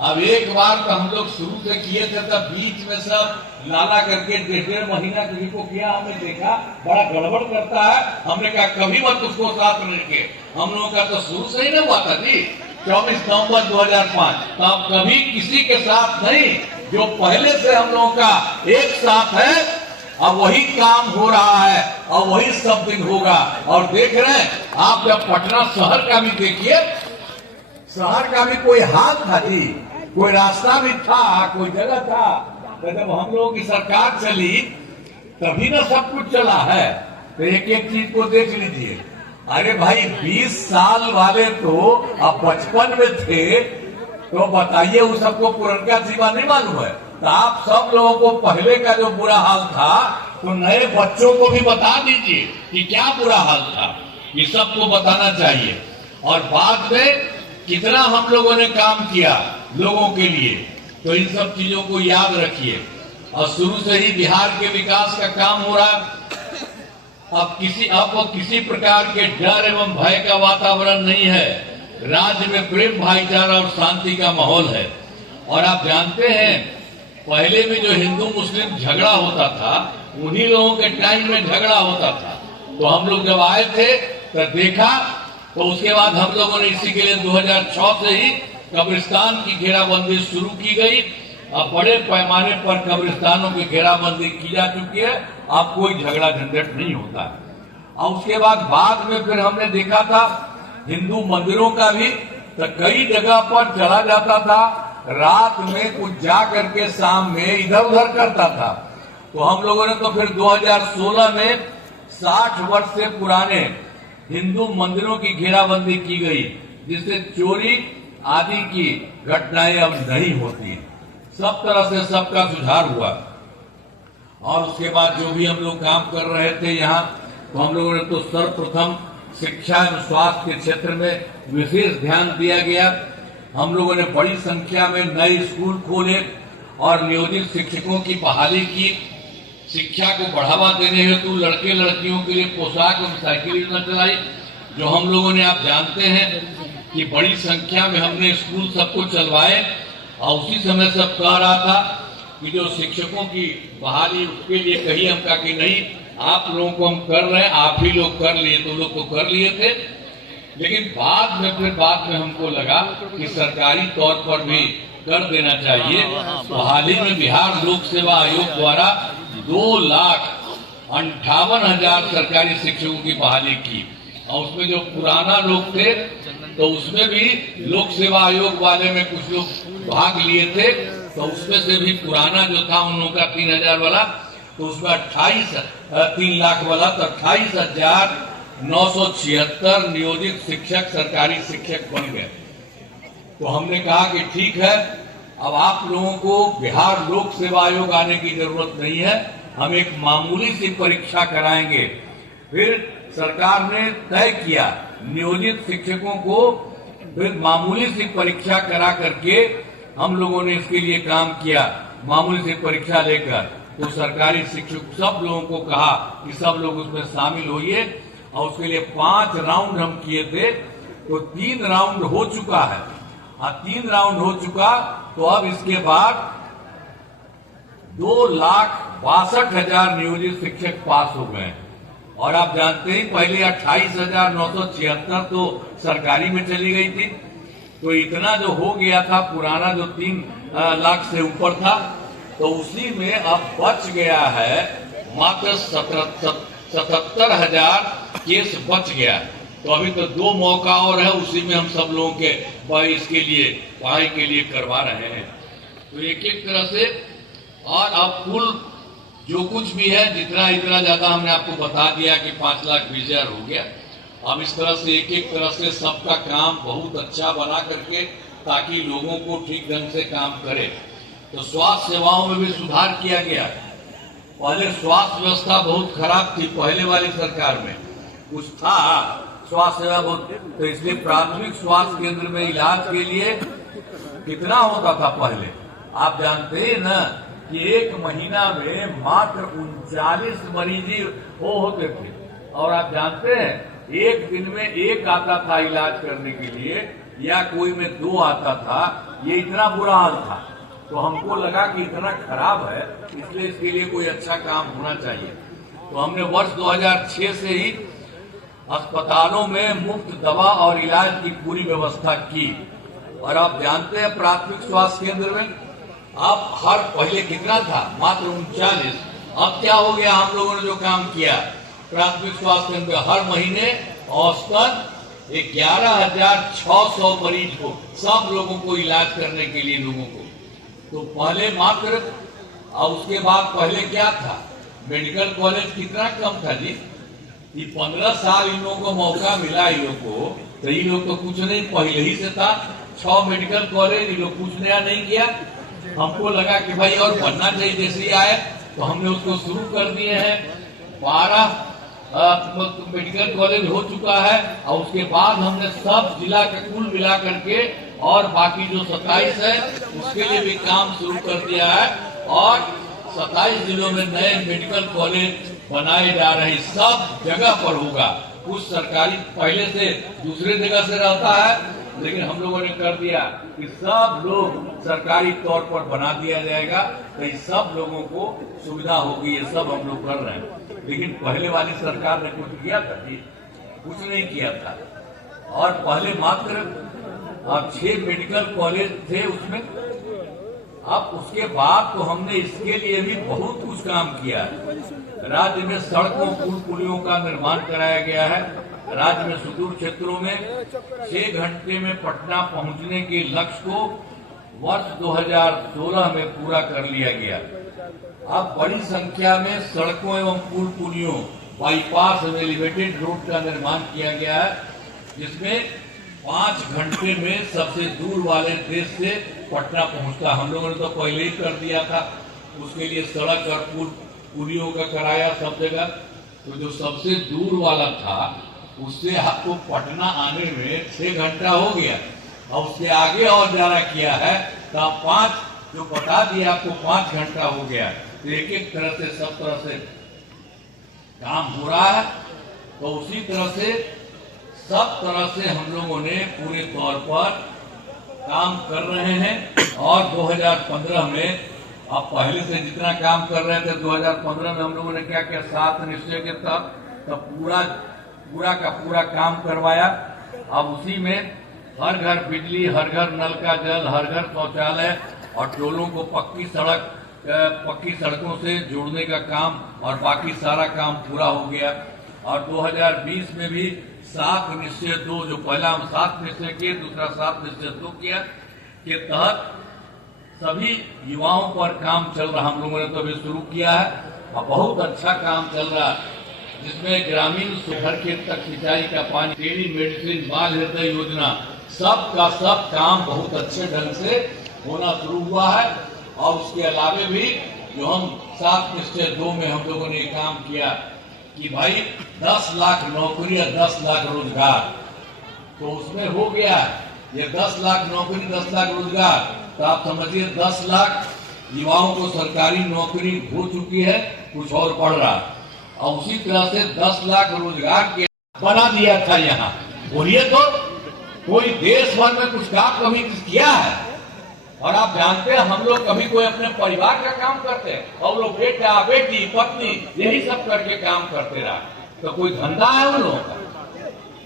अब एक बार तो हम लोग शुरू से किए थे, तब बीच में सब लाला करके 1.5 महीना किसी को किया, हमने देखा बड़ा गड़बड़ करता है, हमने कहा कभी मत उसको साथ लेके। हम लोगों का तो शुरू से ही नहीं हुआ था जी, 24 नवंबर 2005 तो अब कभी किसी के साथ नहीं, जो पहले से हम लोगों का एक साथ है, अब वही काम हो रहा है और वही सब दिन होगा। और देख रहे हैं आप, जब पटना शहर का भी देखिए, शहर का भी कोई हाल था जी, कोई रास्ता भी था, कोई जगह था। तो जब हम लोगों की सरकार चली तभी ना सब कुछ चला है। तो एक एक चीज को देख लीजिए। अरे भाई 20 साल वाले तो अब 55 में थे, तो बताइए उस सबको पुरनका जीवन नहीं मालूम है? तो आप सब लोगों को पहले का जो बुरा हाल था तो नए बच्चों को भी बता दीजिए कि क्या बुरा हाल था, ये सबको बताना चाहिए। और बाद में कितना हम लोगों ने काम किया लोगों के लिए, तो इन सब चीजों को याद रखिए। और शुरू से ही बिहार के विकास का काम हो रहा। अब किसी प्रकार के डर एवं भय का वातावरण नहीं है, राज्य में प्रेम भाईचारा और शांति का माहौल है। और आप जानते हैं पहले में जो हिंदू मुस्लिम झगड़ा होता था, उन्हीं लोगों के टाइम में झगड़ा होता था। तो हम लोग जब आए थे तो देखा, तो उसके बाद हम लोगों ने इसी के लिए 2006 से ही कब्रिस्तान की घेराबंदी शुरू की गई। अब बड़े पैमाने पर कब्रिस्तानों की घेराबंदी की जा चुकी है, अब कोई झगड़ा झंझट नहीं होता है। और उसके बाद में फिर हमने देखा था हिंदू मंदिरों का भी, तो कई जगह पर चला जाता था, रात में कुछ जा करके शाम में इधर उधर करता था। तो हम लोगों ने तो फिर 2016 में 60 वर्ष से पुराने हिंदू मंदिरों की घेराबंदी की गई, जिससे चोरी आदि की घटनाएं अब नहीं होती। सब तरह से सबका सुधार हुआ। और उसके बाद जो भी हम लोग काम कर रहे थे यहाँ, तो हम लोगों ने तो सर्वप्रथम शिक्षा एवं स्वास्थ्य के क्षेत्र में विशेष ध्यान दिया गया। हम लोगों ने बड़ी संख्या में नए स्कूल खोले और नियोजित शिक्षकों की बहाली की। शिक्षा को बढ़ावा देने हेतु लड़के लड़कियों के लिए पोशाक और साइकिल योजना चलाई, जो हम लोगों ने, आप जानते हैं कि बड़ी संख्या में हमने स्कूल सबको चलवाए। और उसी समय सब कह रहा था कि जो शिक्षकों की बहाली, उसके लिए कही हम कहा कि नहीं, आप लोगों को हम कर रहे हैं, आप ही लोग कर लिए, तो लोग तो कर लिए थे। लेकिन बाद में हमको लगा कि सरकारी तौर पर भी कर देना चाहिए। तो हाल ही में बिहार लोक सेवा आयोग द्वारा 2,58,000 सरकारी शिक्षकों की बहाली की। और उसमें जो पुराना लोग थे, तो उसमें भी लोक सेवा आयोग वाले में कुछ लोग भाग लिए थे, तो उसमें से भी पुराना जो था उन लोगों का 3,000 वाला, तो उसमें 3 लाख वाला, तो 28,976 नियोजित शिक्षक सरकारी शिक्षक बन गए। तो हमने कहा कि ठीक है, अब आप लोगों को बिहार लोक सेवा आयोग आने की जरूरत नहीं है, हम एक मामूली सी परीक्षा कराएंगे। फिर सरकार ने तय किया नियोजित शिक्षकों को फिर मामूली सी परीक्षा करा करके हम लोगों ने इसके लिए काम किया। मामूली सी परीक्षा लेकर तो सरकारी शिक्षक सब लोगों को कहा कि सब लोग उसमें शामिल होइए, और उसके लिए 5 राउंड हम किए थे। तो 3 राउंड हो चुका है। 3 राउंड हो चुका, तो अब इसके बाद 2,62,000 नियोजित शिक्षक पास हो गए। और आप जानते हैं पहले 28,976 तो सरकारी में चली गई थी। तो इतना जो हो गया था, पुराना जो 3 लाख से ऊपर था, तो उसी में अब बच गया है मात्र 77,000 केस बच गया। तो अभी तो 2 मौका और है, उसी में हम सब लोगों के इसके लिए पढ़ाई के लिए करवा रहे हैं। तो एक एक तरह से, और अब कुल जो कुछ भी है, इतना ज्यादा हमने आपको बता दिया कि 5,20,000 हो गया। अब इस तरह से एक एक तरह से सबका काम बहुत अच्छा बना करके, ताकि लोगों को ठीक ढंग से काम करे। तो स्वास्थ्य सेवाओं में भी सुधार किया गया। पहले स्वास्थ्य व्यवस्था बहुत खराब थी, पहले वाली सरकार में कुछ था स्वास्थ्य सेवा बहुत, तो इसलिए प्राथमिक स्वास्थ्य केंद्र में इलाज के लिए कितना होता था पहले, आप जानते हैं ना कि 1 महीना में मात्र 39 मरीज होते थे। और आप जानते हैं 1 दिन में 1 आता था इलाज करने के लिए, या कोई में 2 आता था। ये इतना बुरा हाल था। तो हमको लगा कि इतना खराब है, इसलिए इसके लिए कोई अच्छा काम होना चाहिए। तो हमने वर्ष 2006 से ही अस्पतालों में मुफ्त दवा और इलाज की पूरी व्यवस्था की। और आप जानते हैं प्राथमिक स्वास्थ्य केंद्र में अब पहले कितना था, मात्र 39। अब क्या हो गया, हम लोगों ने जो काम किया, प्राथमिक स्वास्थ्य केंद्र हर महीने औसतन 11,600 मरीज को, सब लोगों को इलाज करने के लिए लोगों को। तो पहले मात्र, और उसके बाद पहले क्या था, मेडिकल कॉलेज कितना कम था जी। ये 15 साल इन लोगों को मौका मिला, इन लोग को, तो ये लोग तो कुछ नहीं, पहले ही से था 6 मेडिकल कॉलेज, ये लोग कुछ नया नहीं किया। हमको लगा कि भाई और बनना चाहिए, जैसे ही आए तो हमने उसको शुरू कर दिए हैं। 12 मेडिकल कॉलेज हो चुका है, और उसके बाद हमने सब जिला का कुल मिला करके और बाकी जो 27 है उसके लिए भी काम शुरू कर दिया है। और 27 जिलों में नए मेडिकल कॉलेज बनाए जा रहे हैं, सब जगह पर होगा। कुछ सरकारी पहले से दूसरे जगह से रहता है, लेकिन हम लोगों ने कर दिया कि सब लोग सरकारी तौर पर बना दिया जाएगा, तो इस सब लोगों को सुविधा होगी। ये सब हम लोग कर रहे हैं। लेकिन पहले वाली सरकार ने कुछ किया था जी, कुछ नहीं किया था। और पहले मात्र 6 मेडिकल कॉलेज थे उसमें। अब उसके बाद तो हमने इसके लिए भी बहुत कुछ काम किया है। राज्य में सड़कों पुल पुलियों का निर्माण कराया गया है। राज्य में सुदूर क्षेत्रों में 6 घंटे में पटना पहुंचने के लक्ष्य को वर्ष 2016 में पूरा कर लिया गया। अब बड़ी संख्या में सड़कों एवं पुल पुलियों, बाईपास एवं एलिवेटेड रोड का निर्माण किया गया है, जिसमें 5 घंटे में सबसे दूर वाले देश से पटना पहुंचता। हम लोगों ने तो पहले ही कर दिया था, उसके लिए सड़क और पुलियों का कराया सब जगह। तो जो सबसे दूर वाला था उससे आपको पटना आने में 6 घंटा हो गया, और उसके आगे और ज्यादा किया है तो 5 जो बता दिया आपको 5 घंटा हो गया। तो एक एक तरह से सब तरह से काम हो रहा है। तो उसी तरह से सब तरह से हम लोगों ने पूरे तौर पर काम कर रहे हैं। और 2015 में अब पहले से जितना काम कर रहे थे 2015 में हम लोगों ने क्या किया, 7 निश्चय के तहत तो पूरा का पूरा काम करवाया। अब उसी में हर घर बिजली, हर घर नल का जल, हर घर शौचालय और टोलों को पक्की सड़कों से जोड़ने का काम और बाकी सारा काम पूरा हो गया। और 2020 में भी 7 निश्चय 2, जो पहला हम 7 निश्चय किए, दूसरा 7 निश्चय 2 किया, के तहत सभी युवाओं पर काम चल रहा। हम लोगों ने तो अभी शुरू किया है और बहुत अच्छा काम चल रहा है, जिसमें ग्रामीण घर के तक सिंचाई का पानी, टेली मेडिसिन, बाल हृदय योजना, सब का सब काम बहुत अच्छे ढंग से होना शुरू हुआ है। और उसके अलावे भी जो हम 7 निश्चय 2 में हम लोगों ने काम किया कि भाई 10 लाख नौकरी और 10 लाख रोजगार, तो उसमें हो गया ये 10 लाख नौकरी, 10 लाख रोजगार। तो आप समझिए 10 लाख युवाओं को सरकारी नौकरी हो चुकी है, कुछ और बढ़ रहा। और उसी तरह से 10 लाख रोजगार के बना दिया था यहाँ। बोलिए तो कोई देश भर में कुछ काम कभी किया है? और आप जानते हैं हम लोग कभी कोई अपने परिवार का काम करते हैं, और लोग बेटा, बेटी, पत्नी यही सब करके काम करते रहा, तो कोई धंधा है उन लोगों का?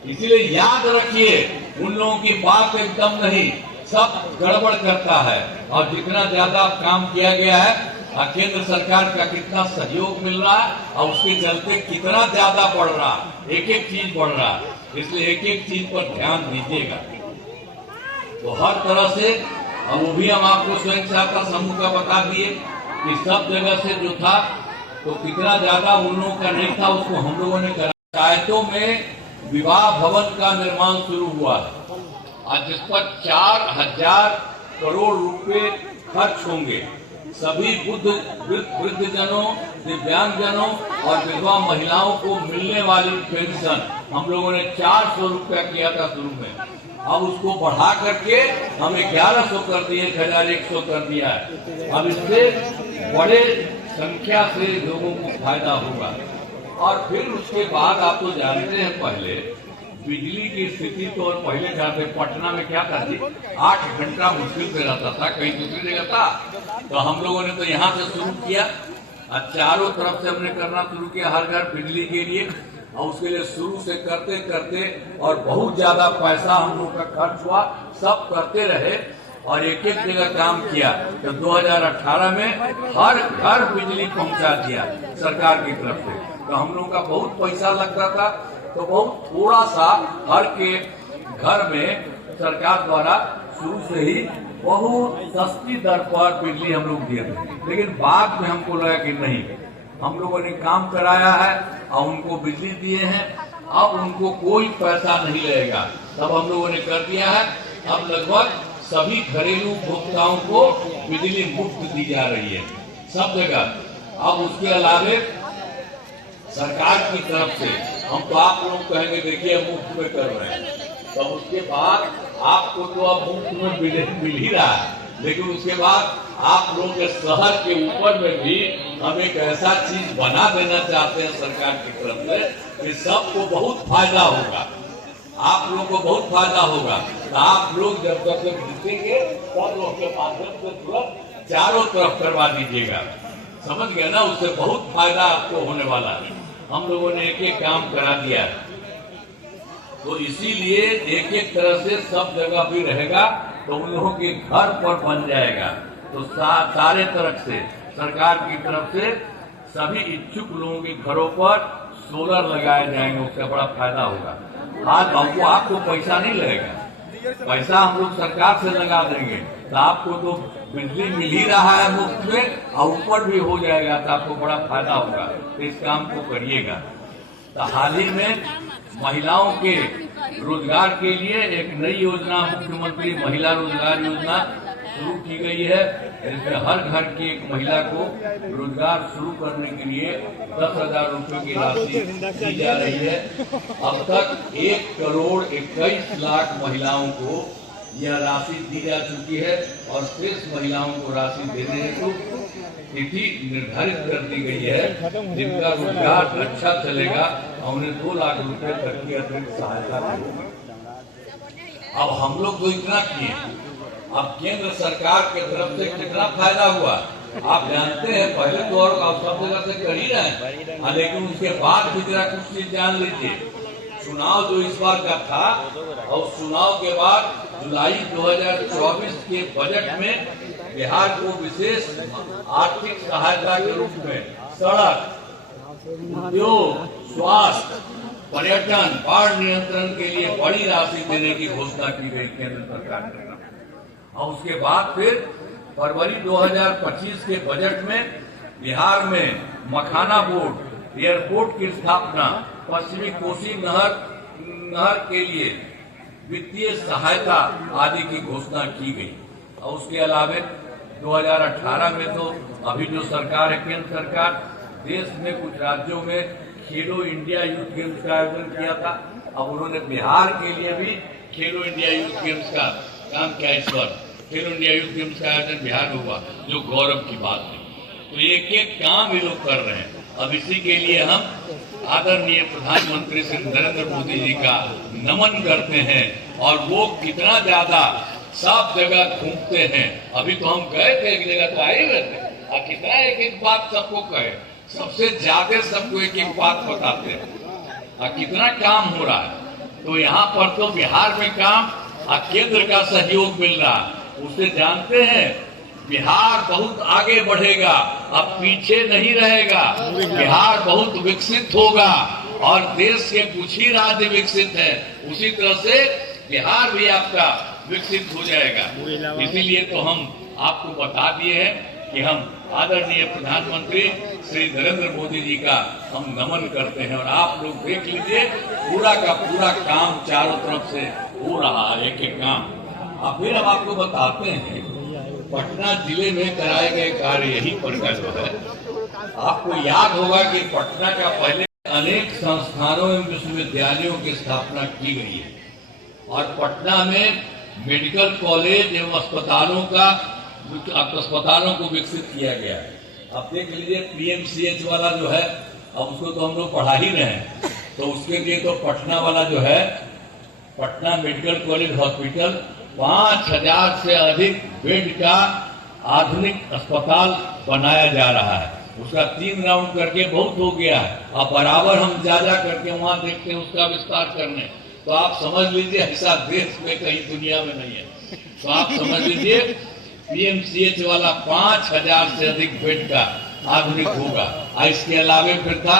इसीलिए याद रखिए, उन लोगों की बात एकदम नहीं, सब गड़बड़ करता है। और जितना ज्यादा काम किया गया है, केंद्र सरकार का कितना सहयोग मिल रहा है, और उसके चलते कितना ज्यादा बढ़ रहा, एक एक चीज बढ़ रहा। इसलिए एक एक चीज पर ध्यान दीजिएगा। तो हर तरह से, और वो भी हम आपको स्वयं सहायता समूह का बता दिए कि सब जगह से जो था तो कितना ज्यादा उन लोगों का नहीं था, उसको हम लोगों ने करा। पंचायतों में विवाह भवन का निर्माण शुरू हुआ और जिस पर 4000 करोड़ रुपए खर्च होंगे। सभी वृद्धजनों, दिव्यांगजनों और विधवा महिलाओं को मिलने वाली पेंशन हम लोगों ने 400 रुपया किया था शुरू में। अब उसको बढ़ा करके हम 1100 कर दिए, 1100 कर दिया है। अब इससे बड़े संख्या से लोगों को फायदा होगा। और फिर उसके बाद आप तो जानते हैं, पहले बिजली की स्थिति तो और पहले जाते पटना में क्या था जी, 8 घंटा मुश्किल से रहता था, कहीं दूसरी जगह था। तो हम लोगों ने तो यहाँ से शुरू किया और चारों तरफ से हमने करना शुरू किया हर घर बिजली के लिए। और उसके लिए शुरू से करते करते और बहुत ज्यादा पैसा हम लोग का खर्च हुआ, सब करते रहे और एक एक जगह काम किया। तो 2018 में हर घर बिजली पहुंचा दिया सरकार की तरफ से। तो हम लोग का बहुत पैसा लगता था, तो बहुत थोड़ा सा हर के घर में सरकार द्वारा शुरू से ही बहुत सस्ती दर पर बिजली हम लोग दिए थे। लेकिन बाद में हमको लगा कि नहीं, हम लोगों ने काम कराया है और उनको बिजली दिए हैं, अब उनको कोई पैसा नहीं लगेगा, तब हम लोगों ने कर दिया है। अब लगभग सभी घरेलू उपभोक्ताओं को बिजली मुफ्त दी जा रही है सब जगह। अब उसके अलावे सरकार की तरफ से हम तो आप लोग कहेंगे देखिए मुफ्त में कर रहे हैं, तो उसके बाद आपको तो अब मुफ्त में मिल ही रहा है। लेकिन उसके बाद आप लोग के शहर के ऊपर में भी हम एक ऐसा चीज बना देना चाहते हैं सरकार की तरफ से कि सबको बहुत फायदा होगा, आप लोग को बहुत फायदा होगा। तो आप लोग जब तक जीतेंगे तब लोग के माध्यम से तुरंत चारों तरफ करवा दीजिएगा, समझ गए ना? उससे बहुत फायदा आपको होने वाला है। हम लोगों ने एक एक काम करा दिया, तो इसीलिए एक एक तरह से सब जगह भी रहेगा, तो उन लोगों के घर पर बन जाएगा। तो सारे तरफ से सरकार की तरफ से सभी इच्छुक लोगों के घरों पर सोलर लगाए जाएंगे, उसका बड़ा फायदा होगा। आज हमको आपको पैसा नहीं लगेगा, पैसा हम लोग सरकार से लगा देंगे, तो आपको तो बिजली मिल ही रहा है मुफ्त में और ऊपर भी हो जाएगा, तो आपको बड़ा फायदा होगा। तो इस काम को करिएगा। तो हाल ही में महिलाओं के रोजगार के लिए एक नई योजना मुख्यमंत्री महिला रोजगार योजना शुरू की गई है। इसमें हर घर की एक महिला को रोजगार शुरू करने के लिए 10,000 रुपये की राशि दी जा रही है। अब तक 1,21,00,000 महिलाओं को यह राशि दी जा चुकी है और शेष महिलाओं को राशि देने हेतु तिथि निर्धारित कर दी गई है, जिनका रोजगार अच्छा चलेगा और उन्हें 2 लाख रुपए तक की अतिरिक्त सहायता मिलेगी। अब हम लोग तो इतना किए, अब केंद्र सरकार की तरफ से कितना फायदा हुआ आप जानते हैं। पहले तो और आप सब जगह से कर ही रहे हैं, लेकिन उसके बाद भी जरा कुछ चीज जान लीजिए। चुनाव जो इस बार का था और चुनाव के बाद जुलाई 2024 के बजट में बिहार को विशेष आर्थिक सहायता के रूप में सड़क, उद्योग, स्वास्थ्य, पर्यटन, बाढ़ नियंत्रण के लिए बड़ी राशि देने की घोषणा की गई केंद्र सरकार ने। और उसके बाद फिर फरवरी 2025 के बजट में बिहार में मखाना बोर्ड, एयरपोर्ट की स्थापना, पश्चिमी कोसी नहर के लिए वित्तीय सहायता आदि की घोषणा की गई। और उसके अलावा 2018 में तो अभी जो सरकार है केंद्र सरकार, देश में कुछ राज्यों में खेलो इंडिया यूथ गेम्स का आयोजन किया था। अब उन्होंने बिहार के लिए भी खेलो इंडिया यूथ गेम्स का काम किया। इस बार खेलो इंडिया यूथ गेम्स का आयोजन बिहार में हुआ, जो गौरव की बात है। तो एक एक काम ये लोग कर रहे हैं। अब इसी के लिए हम आदरणीय प्रधानमंत्री श्री नरेंद्र मोदी जी का नमन करते हैं। और वो कितना ज्यादा सब जगह घूमते हैं। अभी तो हम गए थे एक जगह, तो आए हुए थे, और कितना एक एक बात सबको कहे, सबसे ज्यादा सबको एक एक बात बताते हैं और कितना काम हो रहा है। तो यहाँ पर तो बिहार में काम और केंद्र का सहयोग मिल रहा है, उसे जानते हैं। बिहार बहुत आगे बढ़ेगा, अब पीछे नहीं रहेगा। बिहार बहुत विकसित होगा और देश के कुछ ही राज्य विकसित है, उसी तरह से बिहार भी आपका विकसित हो जाएगा। इसीलिए तो हम आपको बता दिए हैं कि हम आदरणीय प्रधानमंत्री श्री नरेंद्र मोदी जी का हम नमन करते हैं। और आप लोग देख लीजिए, पूरा का पूरा काम चारों तरफ से हो रहा है, एक एक काम। अब फिर हम आपको बताते हैं पटना जिले में कराए गए कार्य यही पर का जो है। आपको याद होगा कि पटना का पहले अनेक संस्थानों एवं विश्वविद्यालयों की स्थापना की गई है और पटना में मेडिकल कॉलेज एवं अस्पतालों को विकसित किया गया है। अब देख लीजिए PMCH वाला जो है, अब उसको तो हम लोग पढ़ा ही रहे हैं, तो उसके लिए तो पटना वाला जो है, पटना मेडिकल कॉलेज हॉस्पिटल 5,000 से अधिक बेड का आधुनिक अस्पताल बनाया जा रहा है। उसका 3 राउंड करके बहुत हो गया है। अब बराबर हम जा करके वहां देखते हैं उसका विस्तार करने। तो आप समझ लीजिए ऐसा देश में कहीं दुनिया में नहीं है। तो आप समझ लीजिए PMCH वाला 5,000 से अधिक बेड का आधुनिक होगा। इसके अलावे फिर था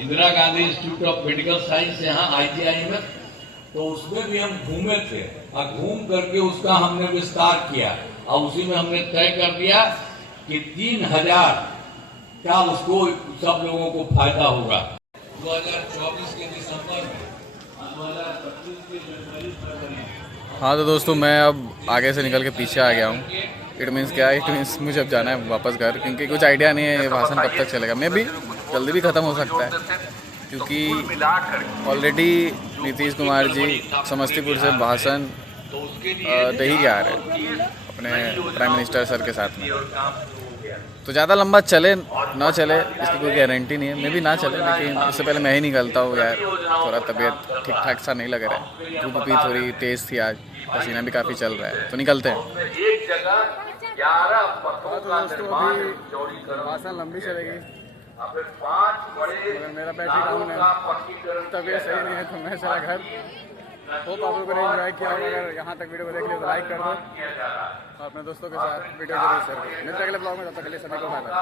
Indira Gandhi institute of medical science यहाँ IGI में, तो उसमें भी हम घूमे थे और घूम करके उसका हमने विस्तार किया और उसी में हमने तय कर दिया कि 3,000 का उसको सब लोगों को फायदा होगा। 2024 के दिसंबर में, 2025 के जनवरी फरवरी। हाँ तो दोस्तों, मैं अब आगे से निकल के पीछे आ गया हूँ। इट मीन्स क्या है, इट मीन्स मुझे अब जाना है वापस घर, क्योंकि कुछ आइडिया नहीं है ये भाषण कब तक चलेगा। मे भी जल्दी भी ख़त्म हो सकता है, क्योंकि ऑलरेडी नीतीश कुमार जी समस्तीपुर से भाषण दे ही के आ रहे हैं अपने प्राइम मिनिस्टर सर के साथ में। तो ज़्यादा लंबा चले ना चले इसकी कोई गारंटी नहीं है। मे भी ना चले, लेकिन इससे पहले मैं ही निकलता हूँ यार। थोड़ा तबीयत ठीक ठाक सा नहीं लग रहा है, धूप भी थोड़ी तेज़ थी आज, पसीना भी काफ़ी चल रहा है, तो निकलते हैं। भाषण लंबी चलेगी, मगर मेरा बैटरी डाउन है, तबीयत सही नहीं है, तो मैं चला घर। होप आप लोगों ने एंजॉय किया होगा। अगर यहाँ तक वीडियो को देख लिया तो लाइक कर दो और अपने दोस्तों के साथ वीडियो जरूर शेयर करो। मिलते हैं अगले ब्लॉग में, तब तक के लिए सभी को बाय बाय।